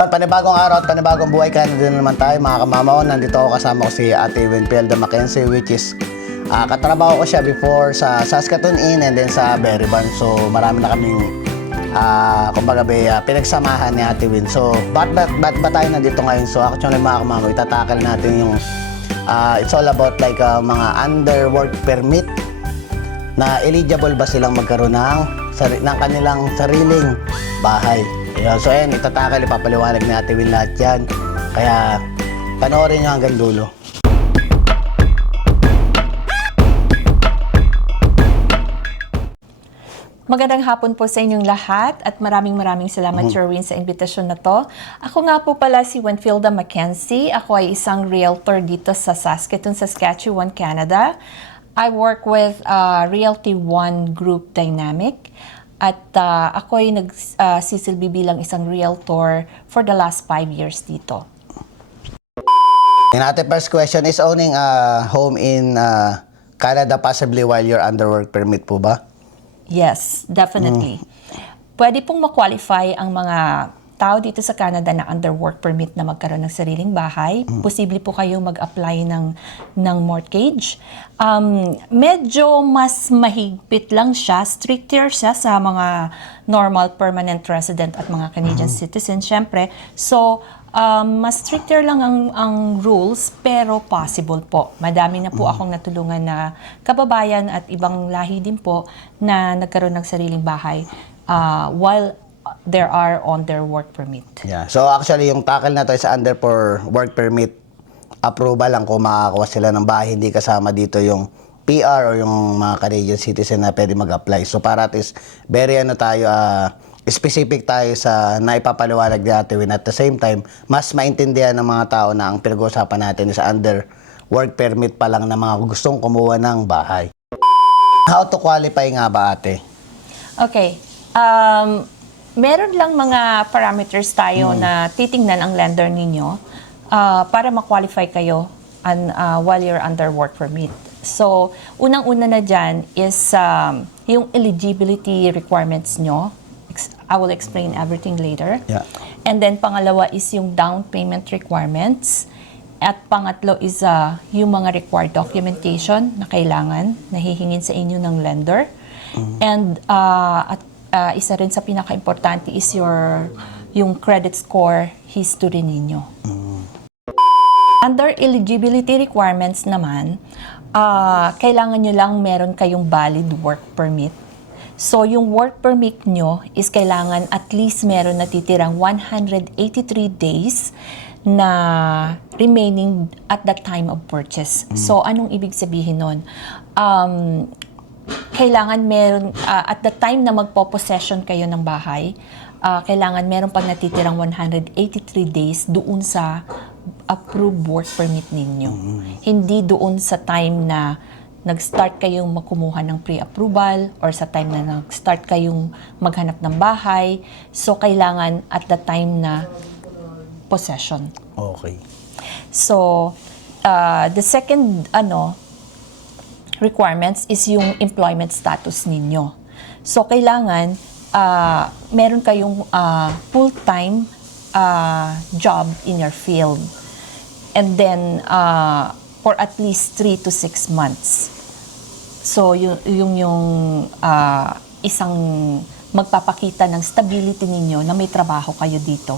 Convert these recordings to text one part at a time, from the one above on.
Panibagong araw at panibagong buhay, Canada na naman tayo mga kamamaw. Nandito ako, kasama ko si Ate Winfielda Mackenzie, which is katrabaho ko siya before sa Saskatoon Inn and then sa Berry Barn. So marami na kaming kumbaga pinagsamahan ni Ate Win. So ba't ba tayo nandito ngayon? So actually mga kamamaw, itatakal natin yung it's all about like mga under work permit na eligible ba silang magkaroon ng kanilang sariling bahay. So ayan, itatakal, ipapaliwanag ni Ate Win lahat yan. Kaya panoorin nyo hanggang dulo. Magandang hapon po sa inyong lahat at maraming salamat, Sherwin, sa imbitasyon na to. Ako nga po pala si Winfielda Mackenzie. Ako ay isang realtor dito sa Saskatoon, Saskatchewan, Canada. I work with Realty One Group Dynamic. At ako ay nagsisilbi bilang isang realtor for the last 5 years dito. And ating first question is owning a home in Canada possibly while you're under work permit po ba? Yes, definitely. Pwede pong ma-qualify ang mga tao dito sa Canada na under work permit na magkaroon ng sariling bahay. Posible po kayo mag-apply ng mortgage. Medyo mas mahigpit lang siya, stricter siya sa mga normal permanent resident at mga Canadian citizens, syempre. So, mas stricter lang ang rules, pero possible po. Madami na po akong natulungan na kababayan at ibang lahi din po na nagkaroon ng sariling bahay while there are on their work permit. Yeah. So actually yung tackle na to is under for work permit approval lang kung makakakuha sila ng bahay, hindi kasama dito yung PR o yung mga Canadian citizen na pwede mag-apply. So para at least very specific tayo sa naipapaliwanag ni Ate Win. At the same time, mas maintindihan ng mga tao na ang pinag-uusapan natin is under work permit pa lang na mga gustong kumuha ng bahay. How to qualify nga ba, Ate? Okay. Meron lang mga parameters tayo na titingnan ang lender ninyo para ma-qualify kayo while you're under work permit. So, unang-una na dyan is yung eligibility requirements nyo. I will explain everything later. Yeah. And then, pangalawa is yung down payment requirements. At pangatlo is yung mga required documentation na kailangan, na hihingin sa inyo ng lender. And isa rin sa pinaka-importante is yung credit score history ninyo. Under eligibility requirements naman, kailangan nyo lang meron kayong valid work permit. So, yung work permit nyo is kailangan at least meron natitirang 183 days na remaining at the time of purchase. So, anong ibig sabihin nun? Kailangan meron, at the time na magpo-possession kayo ng bahay, kailangan meron pang natitirang 183 days doon sa approved work permit ninyo. Hindi doon sa time na nag-start kayong makumuha ng pre-approval or sa time na nag-start kayong maghanap ng bahay. So, kailangan at the time na possession. Okay. So, the second requirements is yung employment status ninyo. So, kailangan meron kayong full-time job in your field. And then, for at least 3 to 6 months. So, yung isang magpapakita ng stability ninyo na may trabaho kayo dito.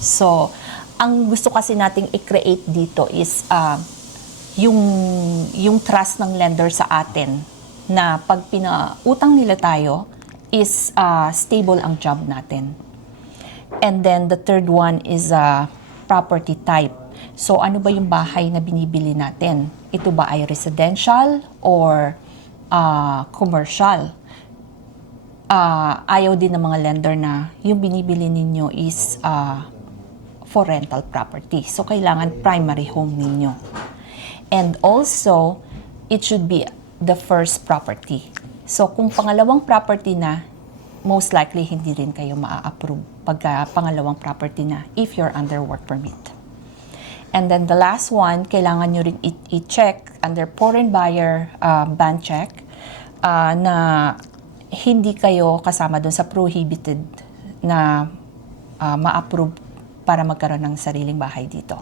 So, ang gusto kasi nating i-create dito is yung trust ng lender sa atin na pag pinautang nila tayo is stable ang job natin. And then the third one is property type. So ano ba yung bahay na binibili natin? Ito ba ay residential or commercial? Ayaw din ng mga lender na yung binibili ninyo is for rental property. So kailangan primary home ninyo. And also, it should be the first property. So, kung pangalawang property na, most likely hindi rin kayo maa-approve pagka pangalawang property na if you're under work permit. And then the last one, kailangan nyo rin i-check under foreign buyer ban check na hindi kayo kasama dun sa prohibited na ma-approve para magkaroon ng sariling bahay dito.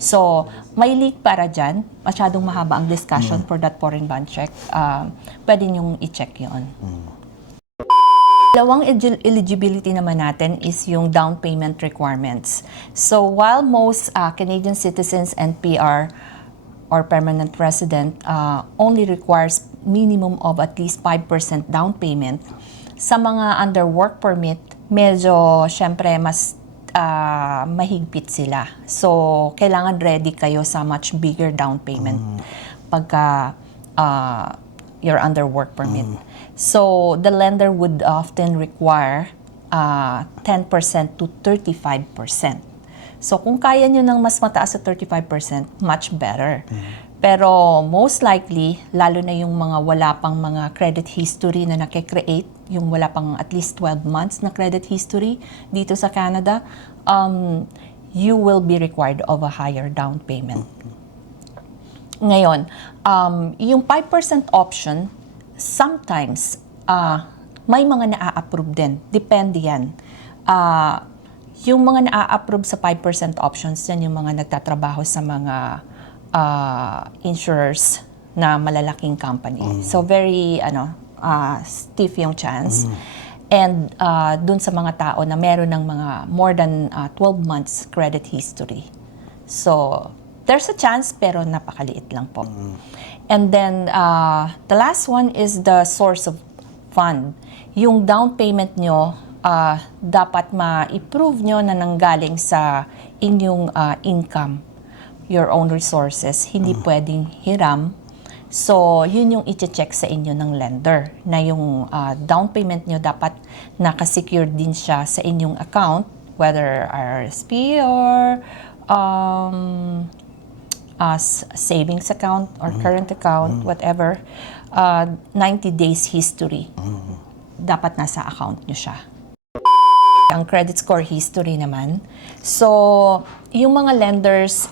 So, may leak para dyan. Masyadong mahaba ang discussion for that foreign bond check. Pwede nyong i-check yun. Dalawang eligibility naman natin is yung down payment requirements. So, while most Canadian citizens and PR or permanent resident only requires minimum of at least 5% down payment, sa mga under work permit, medyo syempre mas mahigpit sila. So, kailangan ready kayo sa much bigger down payment pagka you're under work permit. So, the lender would often require 10% to 35%. So, kung kaya nyo ng mas mataas sa 35%, much better. Pero most likely, lalo na yung mga wala pang mga credit history na nakikreate, yung wala pang at least 12 months na credit history dito sa Canada, you will be required of a higher down payment. Ngayon, yung 5% option, sometimes may mga naa-approve din. Depende yan. Yung mga naa-approve sa 5% options, yan yung mga nagtatrabaho sa mga insurers na malalaking company. So very stiff yung chance. And dun sa mga tao na meron ng mga more than 12 months credit history. So there's a chance pero napakaliit lang po. And then the last one is the source of fund. Yung down payment nyo dapat ma-approve nyo na nanggaling sa inyong income, your own resources, hindi pwedeng hiram. So, yun yung i-check sa inyo ng lender, na yung down payment nyo dapat nakasecured din siya sa inyong account, whether RSP or savings account or current account, whatever, 90 days history. Dapat nasa account nyo siya. Ang credit score history naman. So, yung mga lenders,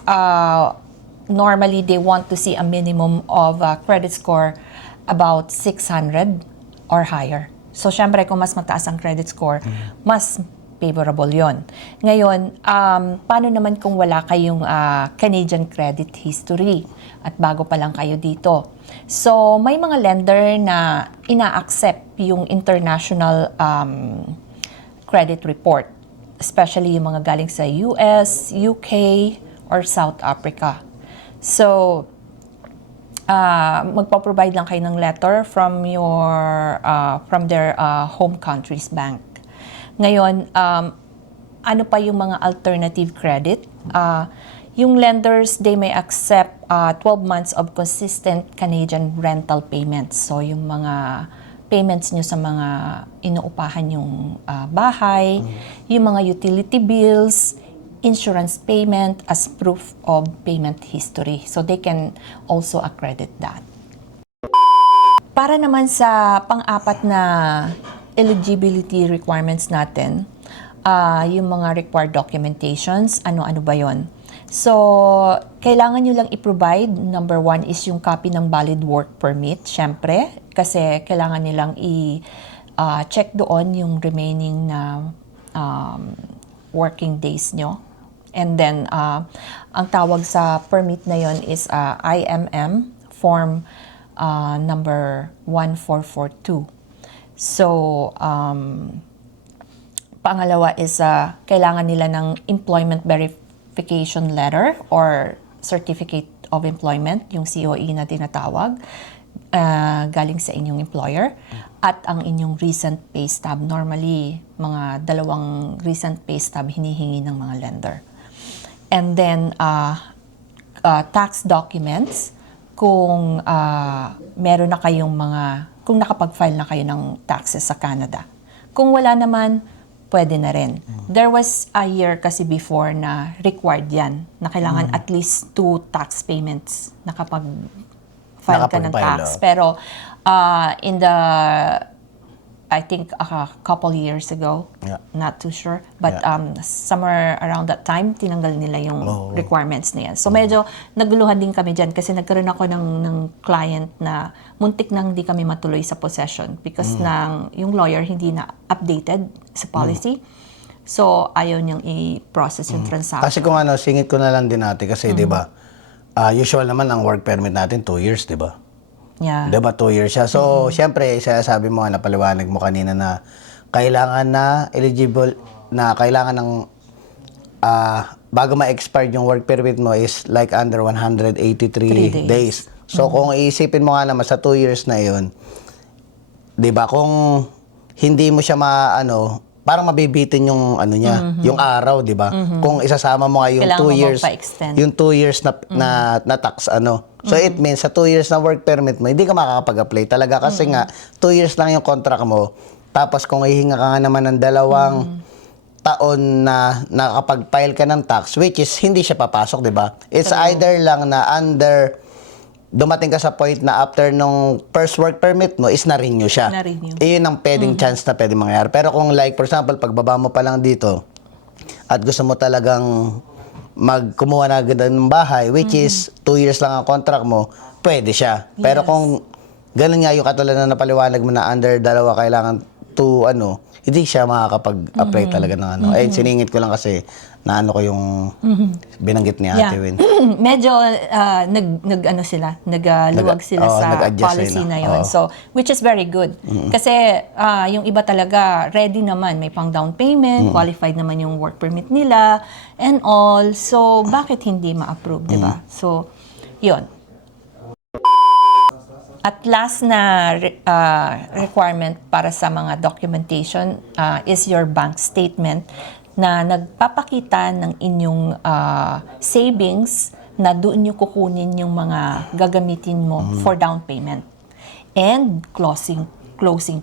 normally they want to see a minimum of credit score about 600 or higher. So, syempre, kung mas mataas ang credit score, mas favorable yon. Ngayon, paano naman kung wala kayong Canadian credit history at bago pa lang kayo dito? So, may mga lender na ina-accept yung international credit report, especially yung mga galing sa US, UK, or South Africa. So, magpo-provide lang kayo ng letter from their home country's bank. Ngayon, ano pa yung mga alternative credit? Yung lenders, they may accept 12 months of consistent Canadian rental payments. So, yung mga payments nyo sa mga inuupahan yung bahay, yung mga utility bills, insurance payment as proof of payment history. So they can also accredit that. Para naman sa pang-apat na eligibility requirements natin, yung mga required documentations, ano-ano ba yon? So, kailangan nyo lang i-provide, number one is yung copy ng valid work permit, syempre, kasi kailangan nilang i-check doon yung remaining na working days nyo. And then, ang tawag sa permit na yon is IMM form number 1442. So, pangalawa is kailangan nila ng employment verification letter or certificate of employment, yung COE na tinatawag, galing sa inyong employer, at ang inyong recent pay stub. Normally, mga 2 recent pay stub hinihingi ng mga lender. And then, tax documents, kung meron na kayong kung nakapag-file na kayo ng taxes sa Canada. Kung wala naman, pwede na rin. There was a year kasi before na required yan, na kailangan at least 2 tax payments nakapag-file ka ng tax. Pero in the, I think a couple years ago, not too sure, but somewhere around that time, tinanggal nila yung requirements na yan. So medyo naguluhan din kami dyan kasi nagkaroon ako ng client na muntik nang hindi kami matuloy sa possession because yung lawyer hindi na updated sa policy. So, ayaw niyang i-process yung transaction. Kasi kung ano, singit ko na lang din natin kasi, di ba, usual naman ang work permit natin 2 years, di ba? Yeah. Di ba, 2 years siya. So, syempre, sabi mo, napaliwanag mo kanina na kailangan na eligible, na kailangan ng bago ma-expire yung work permit mo is like under 183 3 days. So, kung iisipin mo nga naman sa 2 years na yun, di ba, kung hindi mo siya parang mabibitin yung niya, yung araw, di ba? Kung isasama mo nga yung Kailangan 2 mo years, magpa-extend. yung 2 years na tax So, it means sa 2 years na work permit mo, hindi ka makakapag-apply talaga kasi nga 2 years lang yung contract mo. Tapos kung hihinga ka nga naman ng 2 taon na nakapag-file ka ng tax, which is hindi siya papasok, di ba? It's either lang na dumating ka sa point na after nung first work permit mo is na-renew siya. Na-renew. Iyon ang pwedeng chance na pwedeng mangyari. Pero kung like, for example, pagbaba mo pa lang dito at gusto mo talagang kumuha na agad ng bahay, which is 2 years lang ang contract mo, pwede siya. Pero Yes. kung ganun nga yung katulad na napaliwanag mo na under 2 kailangan hindi siya makakapag-apply talaga ng siningit ko lang kasi ko yung binanggit ni Ate Win. Medyo nagluwag sila sa nag-adjust policy sila. na yun. Oo. So, which is very good. Kasi yung iba talaga ready naman, may pang down payment, qualified naman yung work permit nila and all. So, bakit hindi ma-approve, 'di ba? So, 'yun. At last na requirement para sa mga documentation is your bank statement na nagpapakita ng inyong savings na doon nyo kukunin yung mga gagamitin mo for down payment and closing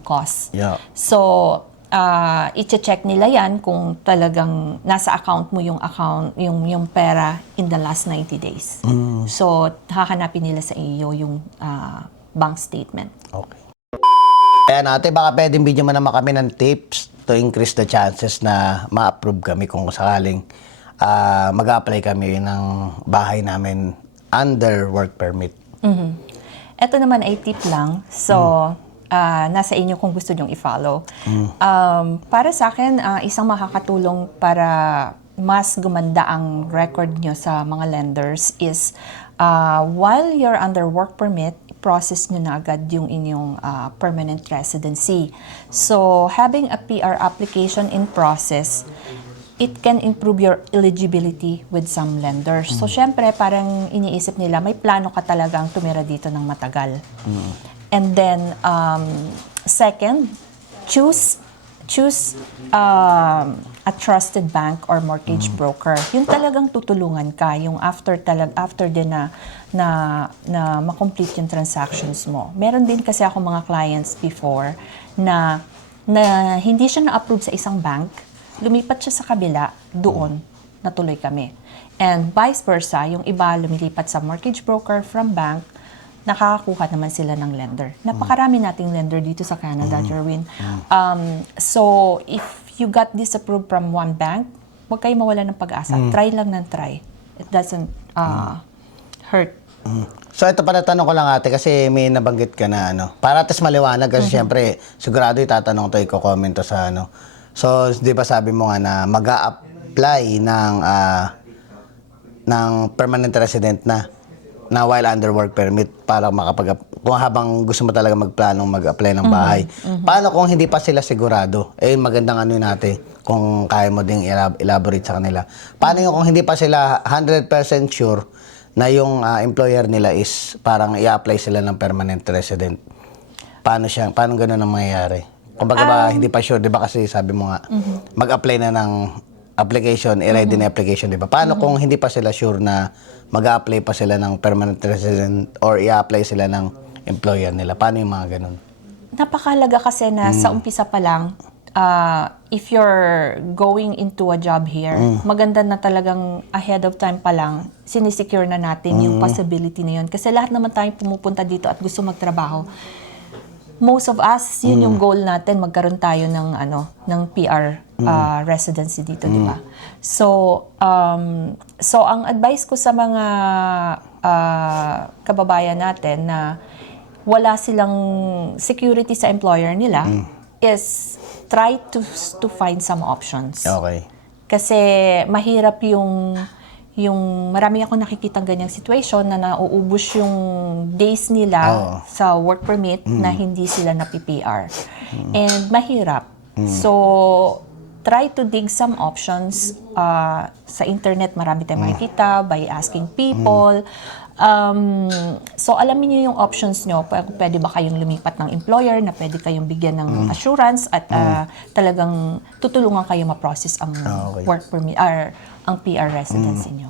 costs. Yeah. So, i-check nila yan kung talagang nasa account mo yung pera in the last 90 days. So, hahanapin nila sa iyo yung bank statement. Okay. Kaya natin, baka pwedeng bigyan mo naman kami ng tips to increase the chances na ma-approve kami kung sakaling mag-apply kami ng bahay namin under work permit. Ito naman ay tip lang. So, nasa inyo kung gusto nyong i-follow. Para sa akin, isang makakatulong para mas gumanda ang record nyo sa mga lenders is while you're under work permit, process nyo na agad yung inyong permanent residency. So, having a PR application in process, it can improve your eligibility with some lenders. So, syempre, parang iniisip nila, may plano ka talagang tumira dito ng matagal. And then, second, choose a trusted bank or mortgage broker. Yung talagang tutulungan ka, yung after din na ma-complete yung transactions mo. Meron din kasi ako mga clients before na hindi siya na-approve sa isang bank, lumipat siya sa kabila, doon natuloy kami. And vice versa, yung iba lumilipat sa mortgage broker from bank, nakakakuha naman sila ng lender. Napakarami nating lender dito sa Canada, Jerwin. So, if you got disapproved from one bank, huwag kayo mawala ng pag-asa. Try lang ng try. It doesn't hurt. So, ito pala tanong ko lang ate kasi may nabanggit ka na para atas maliwanag kasi syempre sigurado itatanong to, i-comment to sa So, di ba sabi mo nga na mag-a-apply ng permanent resident na while under work permit para kung habang gusto mo talaga magplanong mag-apply ng bahay. Paano kung hindi pa sila sigurado? Magandang natin kung kaya mo ding elaborate sa kanila. Paano yung kung hindi pa sila 100% sure na yung employer nila is parang i-apply sila ng permanent resident? Paano gano'n ang mangyayari? Kumbaga ba hindi pa sure, 'di ba kasi sabi mo nga mag-apply na ng application, i-ready na application, 'di ba? Paano kung hindi pa sila sure na mag-apply pa sila ng permanent resident or i-apply sila ng employer nila? Paano yung mga ganun? Napakahalaga kasi na sa umpisa pa lang, if you're going into a job here, maganda na talagang ahead of time pa lang, sinisecure na natin yung possibility na yun. Kasi lahat naman tayong pumupunta dito at gusto magtrabaho. Most of us, yun yung goal natin, magkaroon tayo ng PR residency dito, di ba? So, ang advice ko sa mga kababayan natin na wala silang security sa employer nila is try to find some options. Okay. Kasi mahirap yung marami akong nakikitang ganyang situation na nauubos yung days nila sa work permit na hindi sila na PPR. And mahirap. So, try to dig some options sa internet. Marami tayong makikita by asking people. So, alamin niyo yung options nyo. Pwede ba kayong lumipat ng employer na pwede kayong bigyan ng assurance at talagang tutulungan kayo ma-process ang work permit or ang PR residency nyo.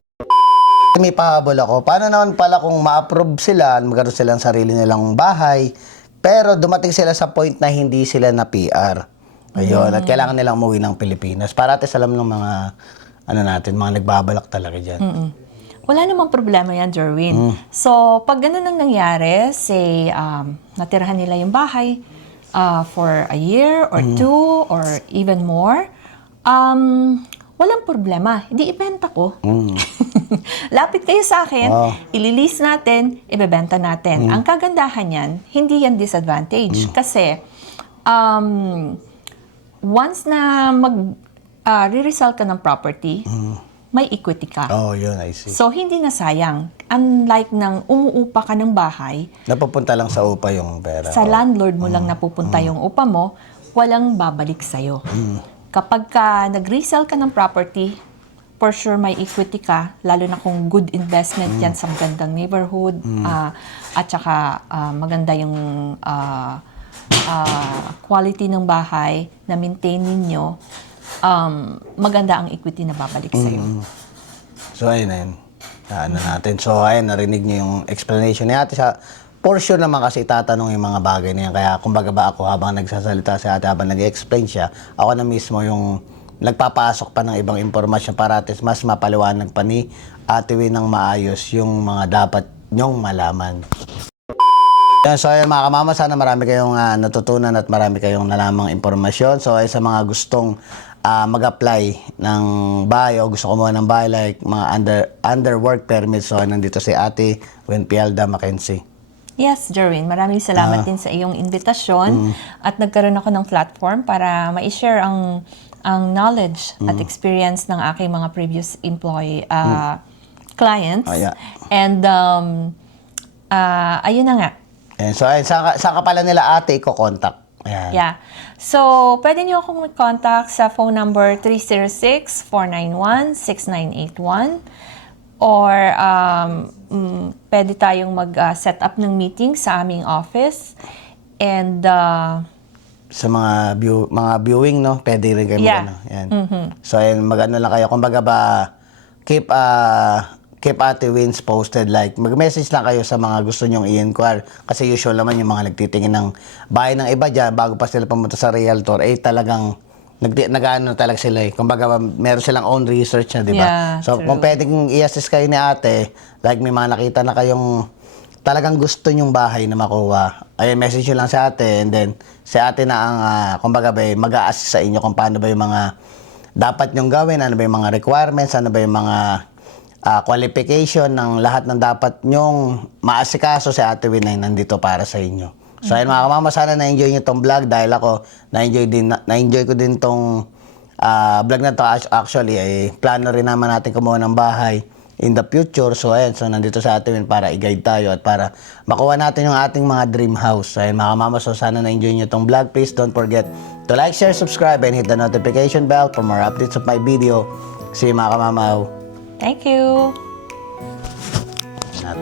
May pahabol ako. Paano naman pala kung ma-approve sila, magkaroon silang sarili nilang bahay, pero dumating sila sa point na hindi sila na PR. Ayun, at kailangan nilang umuwi ng Pilipinas. Para atis alam ng mga, mga nagbabalak talaga dyan. Wala namang problema yan, Jerwin. So, pag ganun ang nangyari, say, natirahan nila yung bahay for a year or two or even more, walang problema. Hindi ibenta ko. Lapit kayo sa akin, ililist natin, ibebenta natin. Ang kagandahan yan, hindi yan disadvantage. Kasi, once na re-resell ka ng property, may equity ka. Oh, yun, I see. So, hindi na sayang. Unlike nang umuupa ka ng bahay, Napupunta lang sa upa yung pera. sa landlord mo lang napupunta yung upa mo, walang babalik sa'yo. Kapag ka nag-resell ka ng property, for sure may equity ka, lalo na kung good investment yan sa magandang neighborhood, at saka maganda yung quality ng bahay na maintain ninyo, maganda ang equity na babalik sa'yo. So, ayun. Natin. So, ayun, narinig niyo yung explanation ni ate. For sure naman kasi tatanong yung mga bagay na yan. Kaya, kumbaga ba ako habang nagsasalita si ate, habang nag-explain siya, ako na mismo yung nagpapasok pa ng ibang impormasyon para at mas mapaliwanag pa ni Ate Win ng maayos yung mga dapat nyong malaman. So ayun mga kamama, sana marami kayong natutunan at marami kayong nalamang impormasyon. So ay sa mga gustong mag-apply ng bahay o gusto kumuha ng bahay like mga under work permit, so nandito si Ate Win Pielda Mackenzie. Yes, Jerwin. Maraming salamat din sa iyong invitasyon at nagkaroon ako ng platform para ma-share ang knowledge at experience ng aking mga previous clients. Oh, yeah. And ayun na nga. And so ayun, saan ka pala nila ate i-contact? Ayan. Yeah. So, pwede niyo akong mag-contact sa phone number 306-491-6981 or pwede tayong mag-set up ng meeting sa aming office and Sa mga viewing, no? Pwede rin kayo mag-ano. Yan. So, ayun, mag-ano lang kayo. Kumbaga ba, keep Ate Wins posted. Like, mag-message lang kayo sa mga gusto nyong i-inquire. Kasi usual naman yung mga nagtitingin ng bahay ng iba dyan, bago pa sila pumunta sa realtor, talagang nag-ano talaga sila eh. Kumbaga, meron silang own research na, di ba? Yeah, So, true. kung pwedeng i-assist kayo ni ate, like may mga nakita na kayong talagang gusto nyong bahay na makuha, ayun, message nyo lang sa ate, and then si ate na ang, kumbaga ba, mag-a-assist sa inyo kung paano ba yung mga dapat nyong gawin, ano ba yung mga requirements, ano ba yung mga qualification ng lahat ng dapat nyong maasikaso. Si Ate Win ay nandito para sa inyo. So ayun mga kamama, sana na-enjoy nyo tong vlog dahil ako na-enjoy ko din tong vlog na to. Actually, ay plano rin naman natin kumuha ng bahay in the future. So ayun, so nandito sa Ate Win para i-guide tayo at para makuha natin yung ating mga dream house. So ayun mga kamama, so sana na-enjoy nyo tong vlog. Please don't forget to like, share, subscribe, and hit the notification bell for more updates of my video. See you mga kamama. thank you! Not